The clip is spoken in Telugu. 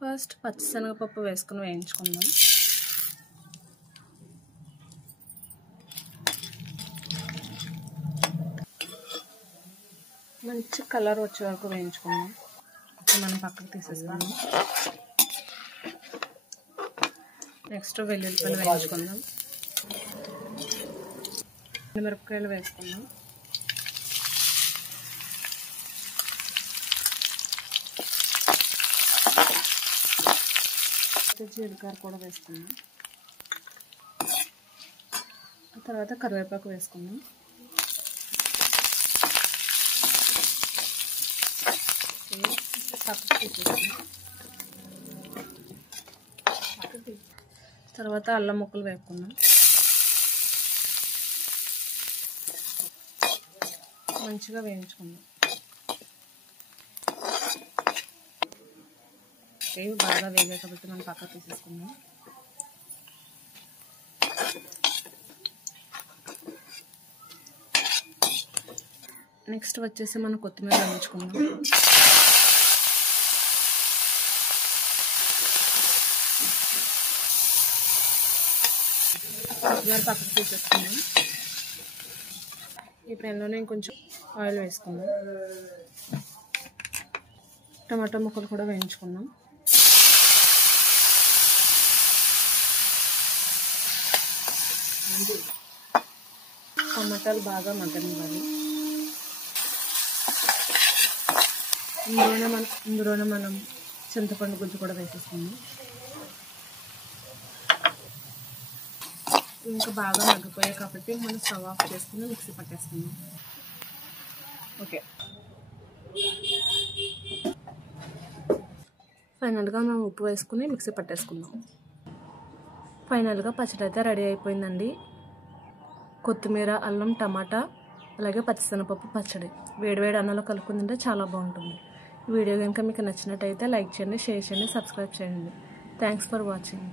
ఫస్ట్ పచ్చిశనగపప్పు వేసుకుని వేయించుకుందాం. మంచి కలర్ వచ్చే వరకు వేయించుకుందాం. మనం పక్కకు తీసేసుకుందాం. నెక్స్ట్ వెల్లుల్లిపాయలు వేయించుకుందాం. మిరపకాయలు వేసుకుందాం. జీలకర్ర కూడా వేసుకుందాం. తర్వాత కరివేపాకు వేసుకుందాం. తర్వాత అల్లం ముక్కలు వేసుకుందాం. మంచిగా వేయించుకుందాం. ఇవి బాగా వేగాయి కాబట్టి మనం పక్కకు తీసేసుకుందాం. నెక్స్ట్ వచ్చేసి మనం కొత్తిమీర వేయించుకుందాం. కొత్తిమీర పక్కకు తీసేసుకుందాం. ఈ పెన్లోనే ఇంకొంచెం ఆయిల్ వేసుకుందాం. టమాటా ముక్కలు కూడా వేయించుకుందాం. టమాటాలు బాగా మగ్గనివ్వాలి. ఇందులోనే మనం చింతపండు గుజ్జు కూడా వేసేసుకుందాం. ఇంకా బాగా మగ్గిపోయాయి కాబట్టి మనం స్టవ్ ఆఫ్ చేసుకుని మిక్సీ పట్టేసుకుందాం. ఓకే, ఫైనల్గా మనం ఉప్పు వేసుకుని మిక్సీ పట్టేసుకుందాం. ఫైనల్గా పచ్చడి అయితే రెడీ అయిపోయిందండి. కొత్తిమీర, అల్లం, టమాటా అలాగే పచ్చిశనగపప్పు పచ్చడి వేడివేడి అన్నంలో కలుపుకుని తింటే చాలా బాగుంటుంది. ఈ వీడియో కనుక మీకు నచ్చినట్టయితే లైక్ చేయండి, షేర్ చేయండి, సబ్స్క్రైబ్ చేయండి. Thanks for watching.